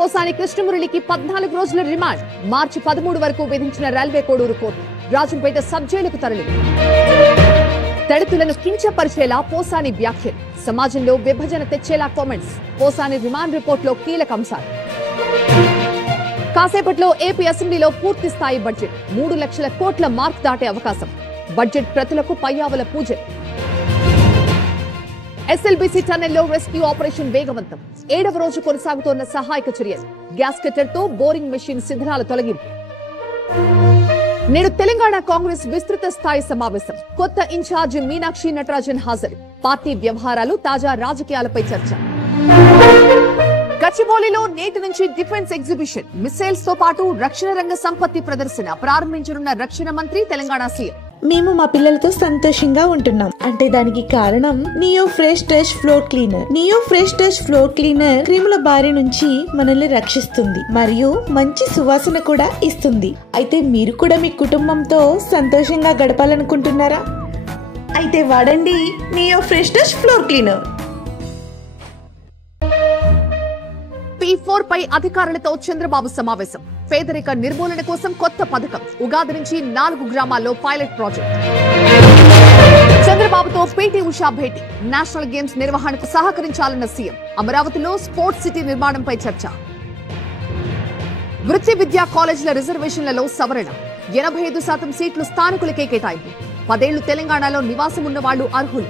పోసాని కృష్ణమురళికి 14 రోజుల రిమాండ్. మార్చి 13 వరకు విధించిన railway Koduru court. Rajampet sub జైలుకు తరలింది. దళితులను కించపరిచేలా పోసాని వ్యాఖ్యలు. సమాజంలో విభజన తెచ్చేలా కామెంట్స్. పోసాని రిమాండ్ రిపోర్టులో కీలక అంశాలు. కాసేపట్లో ఏపీ అసెంబ్లీలో పూర్తి స్థాయి బడ్జెట్. 3 లక్షల కోట్ల మార్క్ దాటే అవకాశం. బడ్జెట్ ప్రతులకు పయ్యావుల పూజలు. ఎస్ఎల్బీసీ టన్నెల్లో రెస్క్యూ ఆపరేషన్ వేగవంతం. 7వ రోజు కొనసాగుతోన్న సహాయక చర్యలు. గ్యాస్ కట్టర్ తో బోరింగ్ మెషిన్ శిథిలాల తొలగింపు. నేడు తెలంగాణ కాంగ్రెస్ విస్తృత స్థాయి సమావేశం. కొత్త ఇన్ఛార్జ్ మీనాక్షి నటరాజన్ హాజరు. పార్టీ వ్యవహారాలు, తాజా రాజకీయాలపై చర్చ. గచ్చిబౌలిలో నేటి నుంచి డిఫెన్స్ ఎగ్జిబిషన్. మిసైల్స్ తో పాటు రక్షణ రంగ సంపత్తి ప్రదర్శన ప్రారంభించనున్న రక్షణ మంత్రి, తెలంగాణ సీఎం. మేము మా పిల్లలతో సంతోషంగా ఉంటున్నాం అంటే దానికి కారణం Neo Fresh Touch floor cleaner. Neo Fresh Touch floor cleaner క్రిముల బారి నుంచి మనల్ని రక్షిస్తుంది మరియు మంచి సువాసన కూడా ఇస్తుంది. అయితే మీరు కూడా మీ కుటుంబంతో సంతోషంగా గడపాలనుకుంటున్నారా? అయితే వాడండి neo Fresh Touch floor cleaner. P4 పై అధికారులతో చంద్రబాబు సమావేశం. పేదరిక నిర్మూలన కోసం కొత్త పథకం. ఉగాది నుంచి 4 గ్రామాల్లో పైలట్ ప్రాజెక్ట్. చంద్రబాబుతో పీటీ ఉషా భేటీ. నేషనల్ గేమ్స్ నిర్వహణకు సహకరించాలన్న సీఎం. అమరావతిలో స్పోర్ట్స్ సిటీ నిర్మాణంపై చర్చ. వృత్తి విద్యా కాలేజీల రిజర్వేషన్లలో సవరణ. 85% సీట్లు స్థానికులకే కేటాయింపు. 10 ఏళ్లు తెలంగాణలో నివాసం ఉన్న వాళ్లు అర్హులు.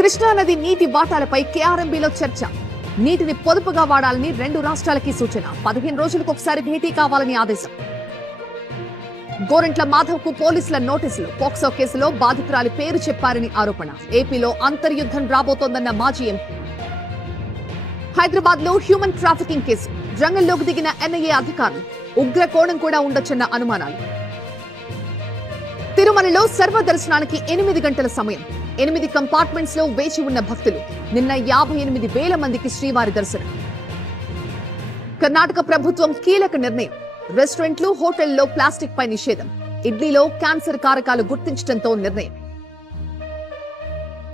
కృష్ణానది నీటి వాటాలపై కేఆర్ఎంబీలో చర్చ. నీటిని పొదుపుగా వాడాలని 2 రాష్ట్రాలకి సూచన. 15 రోజులకు ఒకసారి భేటీ కావాలని ఆదేశం. గోరంట్ల మాధవ్ కు పోలీసుల నోటీసులు. పోక్సో కేసులో బాధితురాలి పేరు చెప్పారని ఆరోపణ. ఏపీలో అంతర్యుద్ధం రాబోతోందన్న మాజీ ఎంపీ. హైదరాబాద్ లో హ్యూమన్ ట్రాఫికింగ్ కేసు. రంగంలోకి దిగిన ఎన్ఐఏ అధికారులు. ఉగ్ర కోణం కూడా ఉండొచ్చన్న అనుమానాలు. తిరుమలలో సర్వ దర్శనానికి 8 గంటల సమయం. 8 కంపార్ట్మెంట్స్ లో వేచి ఉన్న భక్తులు. నిన్న 58,000 మందికి శ్రీవారి దర్శనం. కర్ణాటక ప్రభుత్వం కీలక నిర్ణయం. రెస్టారెంట్లు, హోటళ్లలో ప్లాస్టిక్ పై నిషేధం. ఇడ్లీలో క్యాన్సర్ కారకాలు గుర్తించడంతో నిర్ణయం.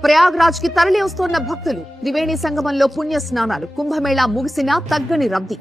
ప్రయాగ్రాజ్ కి తరలి వస్తోన్న భక్తులు. త్రివేణి సంగమంలో పుణ్య స్నానాలు. కుంభమేళా ముగిసినా తగ్గని రద్దీ.